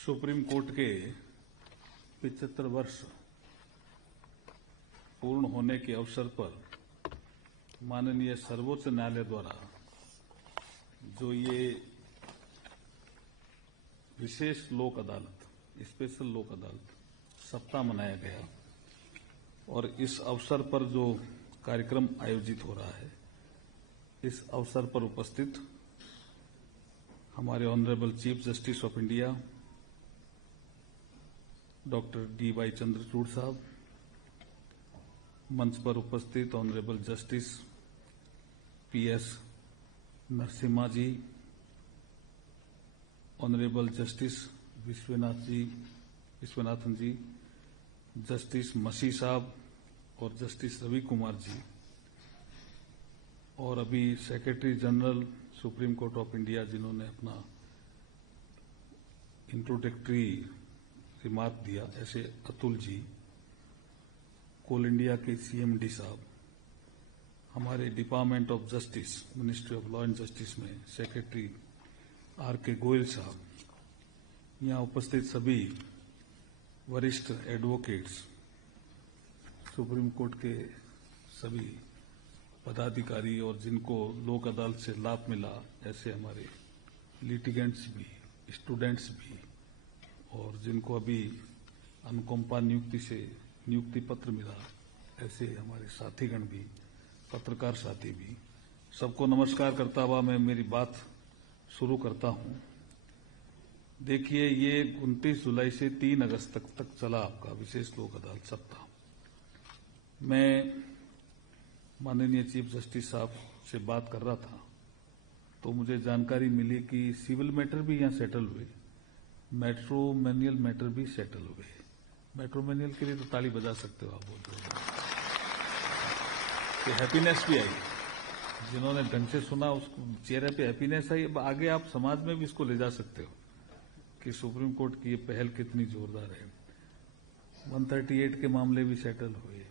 Supreme court के 75 वर्ष पूर्ण होने के अवसर पर माननीय सर्वोच्च न्यायालय द्वारा जो ये विशेष लोक अदालत, स्पेशल लोक अदालत सप्ताह मनाया गया और इस अवसर पर जो कार्यक्रम आयोजित हो रहा है, इस अवसर पर उपस्थित हमारे honourable chief justice of India doctor D.Y. Chandrachud साहब, मंच पर उपस्थित ऑनरेबल जस्टिस P.S. नरसिम्हा जी, ऑनरेबल जस्टिस विश्वनाथन जी, जस्टिस मसी साहब और जस्टिस रवि कुमार जी, और अभी secretary general supreme court of India जिन्होंने अपना इंट्रोडक्टरी रिमार्क दिया, ऐसे अतुल जी, कोल इंडिया के CMD साहब, हमारे department of justice, ministry of law and justice में सेक्रेटरी R.K. गोयल साहब, यहां उपस्थित सभी वरिष्ठ एडवोकेट्स, सुप्रीम कोर्ट के सभी पदाधिकारी और जिनको लोक अदालत से लाभ मिला, ऐसे हमारे लिटिगेंट्स भी, स्टूडेंट्स भी, और जिनको अभी अनुकंपा नियुक्ति से नियुक्ति पत्र मिला, ऐसे हमारे साथीगण भी, पत्रकार साथी भी, सबको नमस्कार करता हुआ मैं मेरी बात शुरू करता हूं। देखिए, ये 29 जुलाई से 3 अगस्त तक चला आपका विशेष लोक अदालत सप्ताह। मैं माननीय चीफ जस्टिस साहब से बात कर रहा था तो मुझे जानकारी मिली कि सिविल मैटर भी यहां सेटल हुए, मैट्रोमैनुअल मैटर भी सेटल हुए। मैट्रोमैनुअल के लिए तो ताली बजा सकते हो आप, बोलते तो हैप्पीनेस भी आई, जिन्होंने ढंग से सुना उसको चेहरे पे हैप्पीनेस आई। अब आगे आप समाज में भी इसको ले जा सकते हो कि सुप्रीम कोर्ट की ये पहल कितनी जोरदार है। 138 के मामले भी सेटल हुए।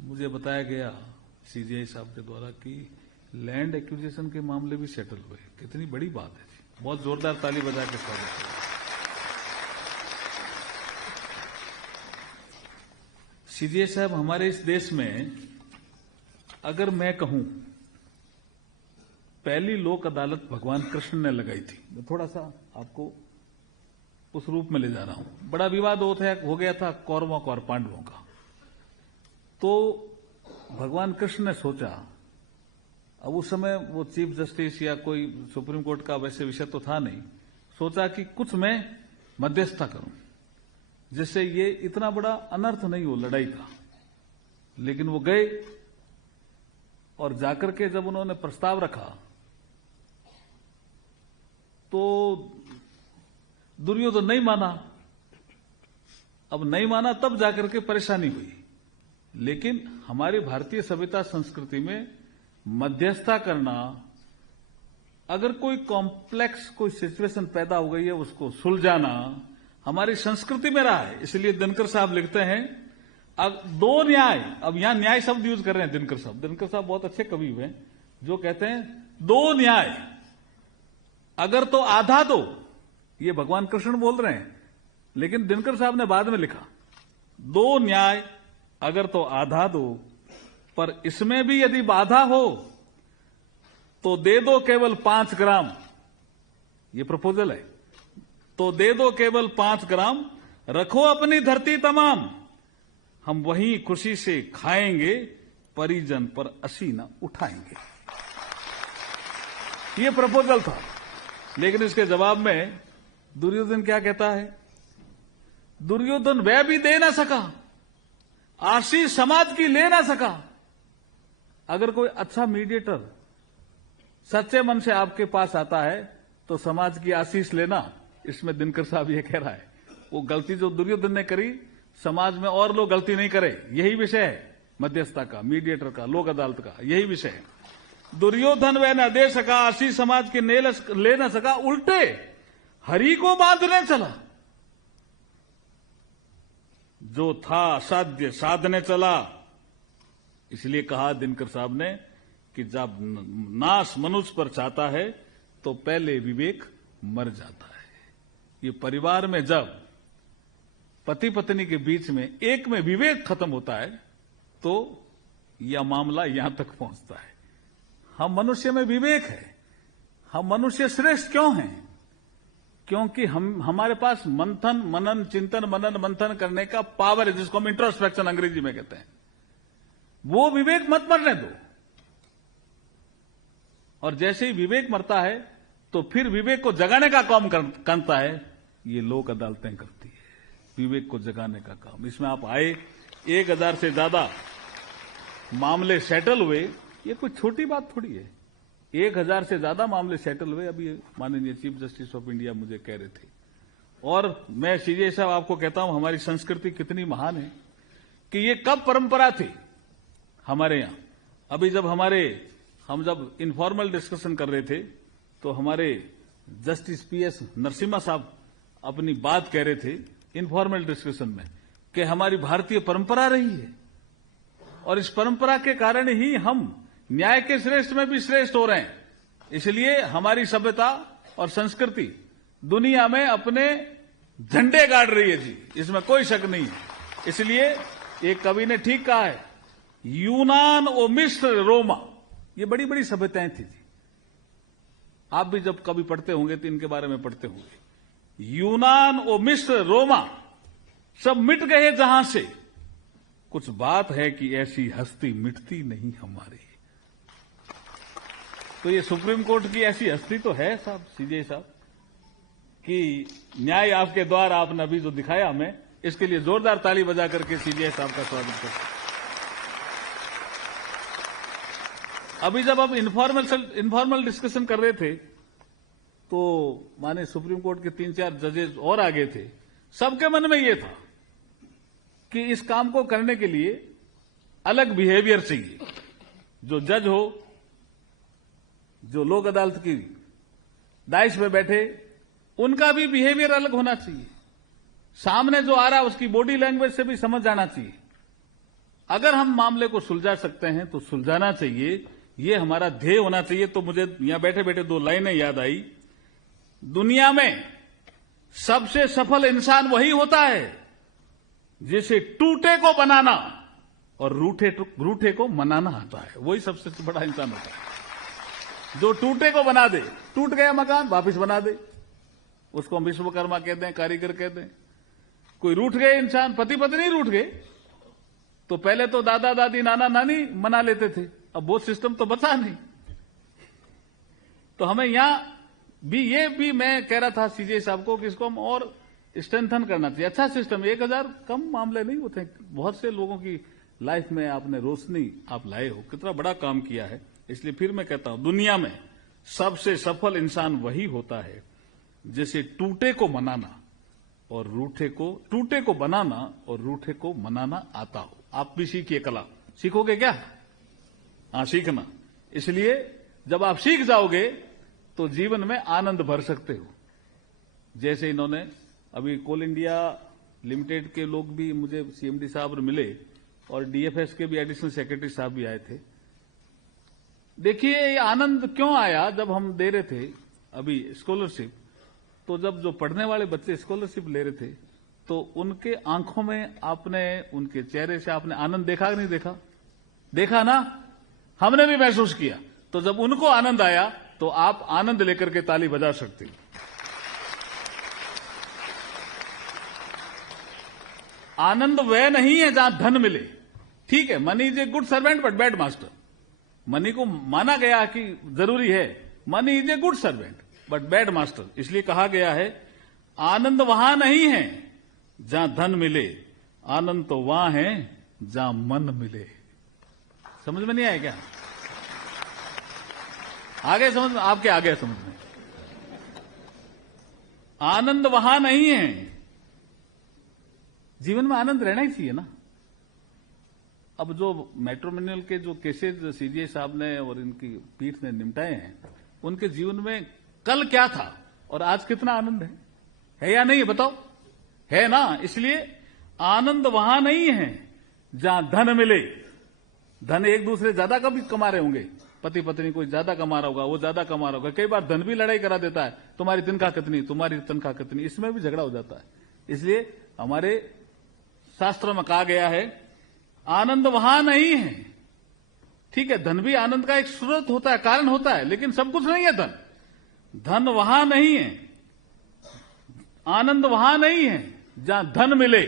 मुझे बताया गया CJI साहब के द्वारा कि लैंड एक्विजिशन के मामले भी सेटल हुए। कितनी बड़ी बात है जी, बहुत जोरदार ताली बजा के स्वागत है। CJI साहब, हमारे इस देश में अगर मैं कहूं पहली लोक अदालत भगवान कृष्ण ने लगाई थी। मैं थोड़ा सा आपको उस रूप में ले जा रहा हूं। बड़ा विवाद हो गया था कौरवों का और पांडवों का। तो भगवान कृष्ण ने सोचा, अब उस समय वो चीफ जस्टिस या कोई सुप्रीम कोर्ट का वैसे विषय तो था नहीं, सोचा कि कुछ मैं मध्यस्थता करूं जिससे ये इतना बड़ा अनर्थ नहीं हो लड़ाई का। लेकिन वो गए और जाकर के जब उन्होंने प्रस्ताव रखा तो दुर्योधन नहीं माना। अब नहीं माना तब जाकर के परेशानी हुई। लेकिन हमारी भारतीय सभ्यता संस्कृति में मध्यस्थता करना, अगर कोई कॉम्प्लेक्स कोई सिचुएशन पैदा हो गई है उसको सुलझाना हमारी संस्कृति में रहा है। इसलिए दिनकर साहब लिखते हैं, अब दो न्याय, अब यहां न्याय शब्द यूज कर रहे हैं दिनकर साहब बहुत अच्छे कवि हुए जो कहते हैं दो न्याय अगर तो आधा दो, ये भगवान कृष्ण बोल रहे हैं, लेकिन दिनकर साहब ने बाद में लिखा दो न्याय अगर तो आधा दो, पर इसमें भी यदि बाधा हो तो दे दो केवल 5 ग्राम। ये प्रपोजल है। तो दे दो केवल 5 ग्राम, रखो अपनी धरती तमाम, हम वहीं खुशी से खाएंगे, परिजन पर असी न उठाएंगे। ये प्रपोजल था। लेकिन इसके जवाब में दुर्योधन क्या कहता है? दुर्योधन वह भी दे ना सका, आशीष समाज की ले ना सका। अगर कोई अच्छा मीडिएटर सच्चे मन से आपके पास आता है तो समाज की आशीष लेना, इसमें दिनकर साहब ये कह रहा है। वो गलती जो दुर्योधन ने करी, समाज में और लोग गलती नहीं करे। यही विषय है मध्यस्थता का, मीडिएटर का, लोक अदालत का, यही विषय है। दुर्योधन वह न दे सका, आशीष समाज की ले न सका, उल्टे हरि को बांधने चला। जो था असाध्य साधने चला। इसलिए कहा दिनकर साहब ने कि जब नाश मनुष्य पर चाहता है तो पहले विवेक मर जाता है। ये परिवार में जब पति पत्नी के बीच में एक में विवेक खत्म होता है तो यह मामला यहां तक पहुंचता है। हम मनुष्य में विवेक है, हम मनुष्य श्रेष्ठ क्यों हैं? क्योंकि हमारे पास मंथन मनन चिंतन मनन मंथन करने का पावर है, जिसको हम इंट्रोस्पेक्शन अंग्रेजी में कहते हैं। वो विवेक मत मरने दो। और जैसे ही विवेक मरता है तो फिर विवेक को जगाने का काम करता है, ये लोक अदालतें करती है विवेक को जगाने का काम। इसमें आप आए, 1000 से ज्यादा मामले सेटल हुए, ये कोई छोटी बात थोड़ी है। 1000 से ज्यादा मामले सेटल हुए, अभी माननीय चीफ जस्टिस ऑफ इंडिया मुझे कह रहे थे। और मैं सीजे साहब आपको कहता हूं, हमारी संस्कृति कितनी महान है कि ये कब परंपरा थी हमारे यहां। अभी जब हम जब इनफॉर्मल डिस्कशन कर रहे थे तो हमारे जस्टिस PS नरसिम्हा साहब अपनी बात कह रहे थे इनफॉर्मल डिस्कशन में कि हमारी भारतीय परंपरा रही है और इस परंपरा के कारण ही हम न्याय के श्रेष्ठ में भी श्रेष्ठ हो रहे हैं। इसलिए हमारी सभ्यता और संस्कृति दुनिया में अपने झंडे गाड़ रही है जी, इसमें कोई शक नहीं है। इसलिए एक कवि ने ठीक कहा है, यूनान ओ मिस्र रोमा, ये बड़ी बड़ी सभ्यताएं थी जी। आप भी जब कभी पढ़ते होंगे तो इनके बारे में पढ़ते होंगे। यूनान ओ मिस्र रोमा सब मिट गए जहां से, कुछ बात है कि ऐसी हस्ती मिटती नहीं हमारी। तो ये सुप्रीम कोर्ट की ऐसी हस्ती तो है साहब, सीजे साहब, कि न्याय आपके द्वार आपने अभी जो दिखाया हमें, इसके लिए जोरदार ताली बजा करके सीजे साहब का स्वागत करते। अभी जब आप इनफॉर्मल डिस्कशन कर रहे थे तो माने सुप्रीम कोर्ट के 3-4 जजेस और आगे थे, सबके मन में यह था कि इस काम को करने के लिए अलग बिहेवियर चाहिए। जो जज हो, जो लोक अदालत की दाइश में बैठे, उनका भी बिहेवियर अलग होना चाहिए। सामने जो आ रहा है उसकी बॉडी लैंग्वेज से भी समझ आना चाहिए। अगर हम मामले को सुलझा सकते हैं तो सुलझाना चाहिए, ये हमारा ध्येय होना चाहिए। तो मुझे यहां बैठे बैठे 2 लाइनें याद आई। दुनिया में सबसे सफल इंसान वही होता है जिसे टूटे को बनाना और रूठे को मनाना आता है। वही सबसे बड़ा इंसान होता है जो टूटे को बना दे। टूट गया मकान वापस बना दे, उसको हम विश्वकर्मा कहते हैं, कारीगर कहते हैं। कोई रूठ गए इंसान, पति पत्नी रूठ गए, तो पहले तो दादा दादी नाना नानी मना लेते थे, अब वो सिस्टम तो बचा नहीं। तो हमें यहां भी ये भी मैं कह रहा था सीजे साहब को कि इसको हम और स्ट्रेंथन करना चाहिए। अच्छा सिस्टम, 1000 कम मामले नहीं होते, बहुत से लोगों की लाइफ में आपने रोशनी आप लाए हो, कितना बड़ा काम किया है। इसलिए फिर मैं कहता हूं, दुनिया में सबसे सफल इंसान वही होता है जिसे टूटे को बनाना और टूटे को बनाना और रूठे को मनाना आता हो। आप भी सीखिए कला, सीखोगे क्या? हाँ, सीखना। इसलिए जब आप सीख जाओगे तो जीवन में आनंद भर सकते हो। जैसे इन्होंने अभी कोल इंडिया लिमिटेड के लोग भी मुझे CMD साहब मिले और DFS के भी एडिशनल सेक्रेटरी साहब भी आए थे। देखिए ये आनंद क्यों आया, जब हम दे रहे थे अभी स्कॉलरशिप, तो जब जो पढ़ने वाले बच्चे स्कॉलरशिप ले रहे थे तो उनके आंखों में आपने, उनके चेहरे से आपने आनंद देखा कि नहीं देखा? देखा ना, हमने भी महसूस किया। तो जब उनको आनंद आया तो आप आनंद लेकर के ताली बजा सकते हो। आनंद वह नहीं है जहां धन मिले। ठीक है, money is a good servant but bad master. Money को माना गया कि जरूरी है, money is a good servant but bad master. इसलिए कहा गया है आनंद वहां नहीं है जहां धन मिले, आनंद तो वहां है जहां मन मिले। समझ में नहीं आया क्या? आगे समझ में, आपके आगे समझ में। आनंद वहां नहीं है, जीवन में आनंद रहना ही चाहिए ना। अब जो मैट्रिमोनियल के जो केसेज सीजे साहब ने और इनकी पीठ ने निपटाए हैं, उनके जीवन में कल क्या था और आज कितना आनंद है या नहीं है? बताओ, है ना। इसलिए आनंद वहां नहीं है जहां धन मिले। धन एक दूसरे ज्यादा कभी कमा रहे होंगे, पति पत्नी कोई ज्यादा कमा रहा होगा, वो ज्यादा कमा रहा होगा, कई बार धन भी लड़ाई करा देता है, तुम्हारी तनख्वाह कितनी, तुम्हारी तनख्वाह कितनी, इसमें भी झगड़ा हो जाता है। इसलिए हमारे शास्त्रों में कहा गया है आनंद वहां नहीं है। ठीक है, धन भी आनंद का एक स्रोत होता है, कारण होता है, लेकिन सब कुछ नहीं है धन। धन वहां नहीं है, आनंद वहां नहीं है जहां धन मिले,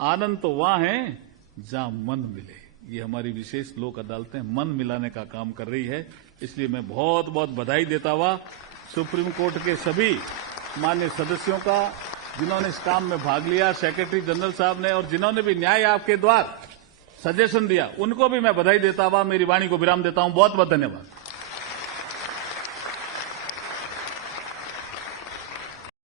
आनंद तो वहां है जहां मन मिले। ये हमारी विशेष लोक अदालतें मन मिलाने का काम कर रही है। इसलिए मैं बहुत बहुत बधाई देता हुआ सुप्रीम कोर्ट के सभी माननीय सदस्यों का, जिन्होंने इस काम में भाग लिया, सेक्रेटरी जनरल साहब ने, और जिन्होंने भी न्याय आयोग के द्वारा सजेशन दिया, उनको भी मैं बधाई देता हुआ मेरी वाणी को विराम देता हूं। बहुत बहुत धन्यवाद।